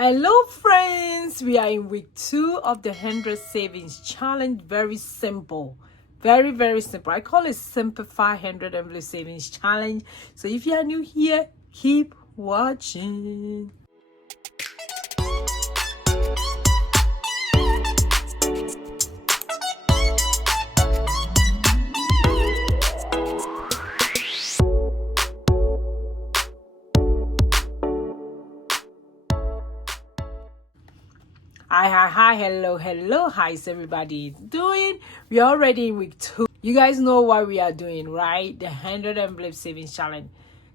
Hello friends, we are in week 2 of the 100 savings challenge. Very simple, very simple. I call it Simplified 100 envelope savings challenge. So if you are new here, keep watching. Hi, hello, how's everybody doing? We're already in week 2. You guys know what we are doing, right? The 100 envelope savings challenge.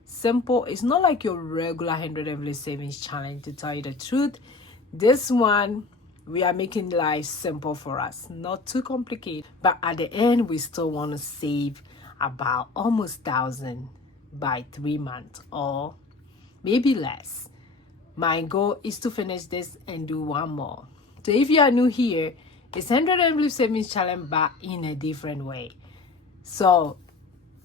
Simple. It's not like your regular 100 envelope savings challenge, to tell you the truth. This one, we are making life simple for us, not too complicated. But at the end, we still want to save about almost 1,000 by 3 months or maybe less. My goal is to finish this and do one more. So if you are new here, it's 100 envelope savings challenge, but in a different way. So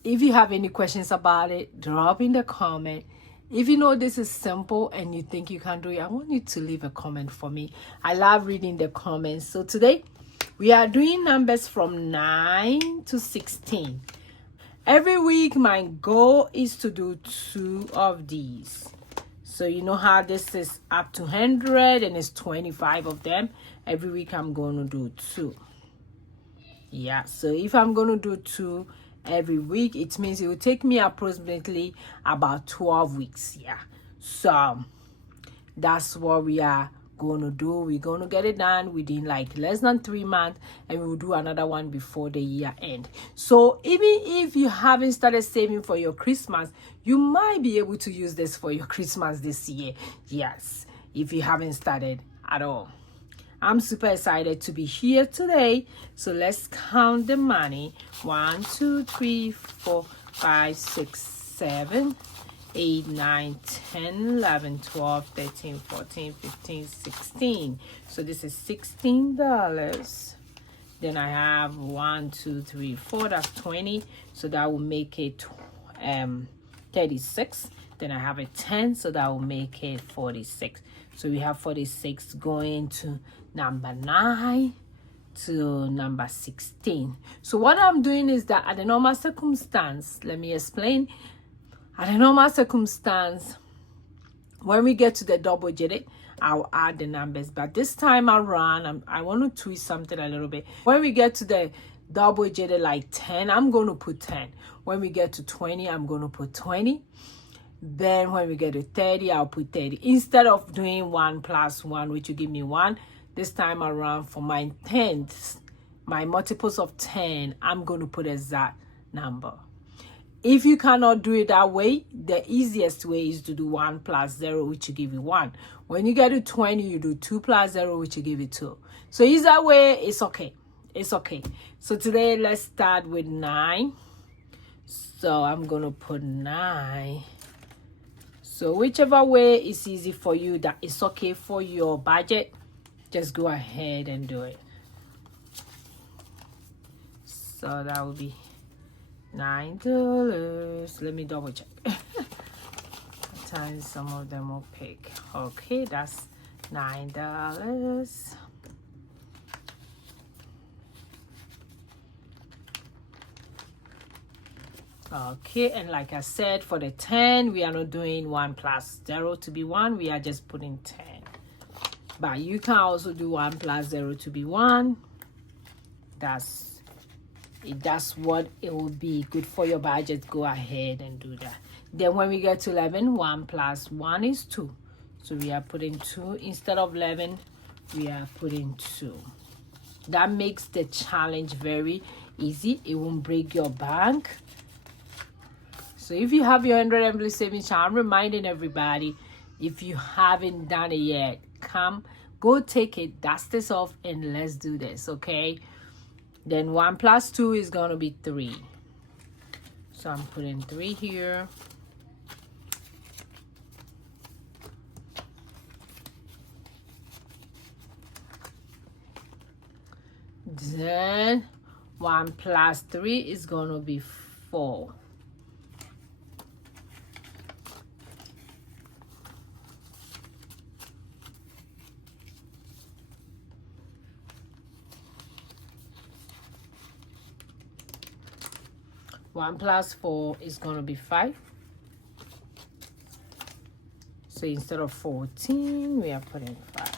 if you have any questions about it, drop in the comment. If you know this is simple and you think you can do it, I want you to leave a comment for me. I love reading the comments. So today we are doing numbers from 9 to 16. Every week my goal is to do 2 of these. So you know how this is up to 100 and it's 25 of them. Every week I'm going to do 2. Yeah, so if I'm going to do 2 every week, it means it will take me approximately about 12 weeks. Yeah, so that's what we are going to do. We're going to get it done within like less than 3 months, and we will do another one before the year end. So even if you haven't started saving for your Christmas, you might be able to use this for your Christmas this year. Yes, if you haven't started at all. I'm super excited to be here today. So let's count the money. 1, 2, 3, 4, 5, 6, 7, 8, 9, 10, 11, 12, 13, 14, 15, 16. So this is $16. Then I have 1, 2, 3, 4. That's 20. So that will make it 36. Then I have a 10. So that will make it 46. So we have 46 going to number 9 to number 16. So what I'm doing is that at the normal circumstance, let me explain. At a normal circumstance, when we get to the double digit, I'll add the numbers. But this time around, I want to tweak something a little bit. When we get to the double digit like 10, I'm going to put 10. When we get to 20, I'm going to put 20. Then when we get to 30, I'll put 30. Instead of doing 1 plus 1, which will give me 1, this time around for my tenths, my multiples of 10, I'm going to put exact number. If you cannot do it that way, the easiest way is to do 1 plus 0, which will give you 1. When you get to 20, you do 2 plus 0, which will give you 2. So either way, it's okay. It's okay. So today, let's start with 9. So I'm going to put 9. So whichever way is easy for you, that is okay for your budget, just go ahead and do it. So that will be $9. Let me double check. Sometimes some of them will pick. Okay, that's $9. Okay, and like I said, for the 10, we are not doing 1 plus 0 to be 1. We are just putting 10. But you can also do 1 plus 0 to be 1. That's what it will be good for your budget. Go ahead and do that. Then when we get to 11, 1 plus 1 is 2. So we are putting 2. Instead of 11, we are putting 2. That makes the challenge very easy. It won't break your bank. So if you have your 100 envelope savings challenge, I'm reminding everybody, if you haven't done it yet, go take it, dust this off, and let's do this, okay? Then 1 plus 2 is going to be 3. So I'm putting 3 here. Then 1 plus 3 is going to be 4. 1 plus 4 is going to be 5. So instead of 14, we are putting 5.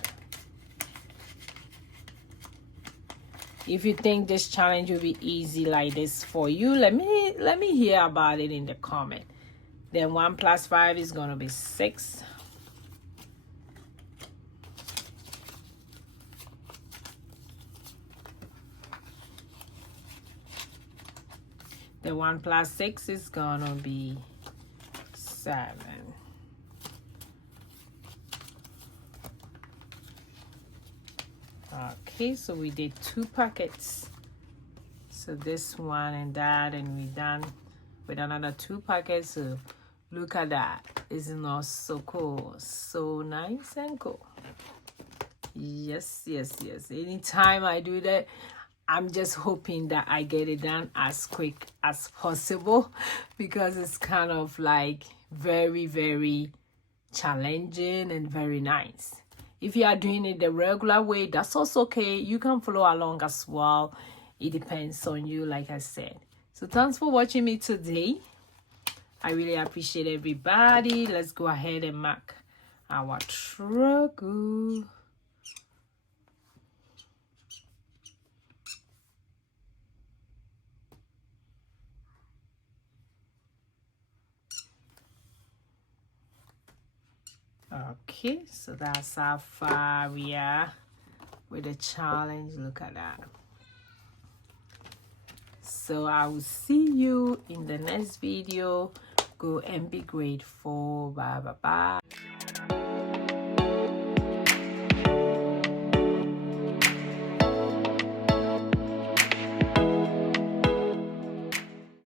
If you think this challenge will be easy like this for you, let me hear about it in the comment. Then 1 plus 5 is going to be 6. The 1 plus 6 is going to be 7. Okay, so we did 2 packets. So this one and that, and we done with another 2 packets. So look at that. Isn't that so cool? So nice and cool. Yes, yes, yes. Anytime I do that, I'm just hoping that I get it done as quick as possible, because it's kind of like very, very challenging and very nice. If you are doing it the regular way, that's also okay. You can follow along as well. It depends on you, like I said. So thanks for watching me today. I really appreciate everybody. Let's go ahead and mark our triangle. Okay, so that's how far we are with the challenge. Look at that. So I will see you in the next video. Go and be grateful. Bye bye bye.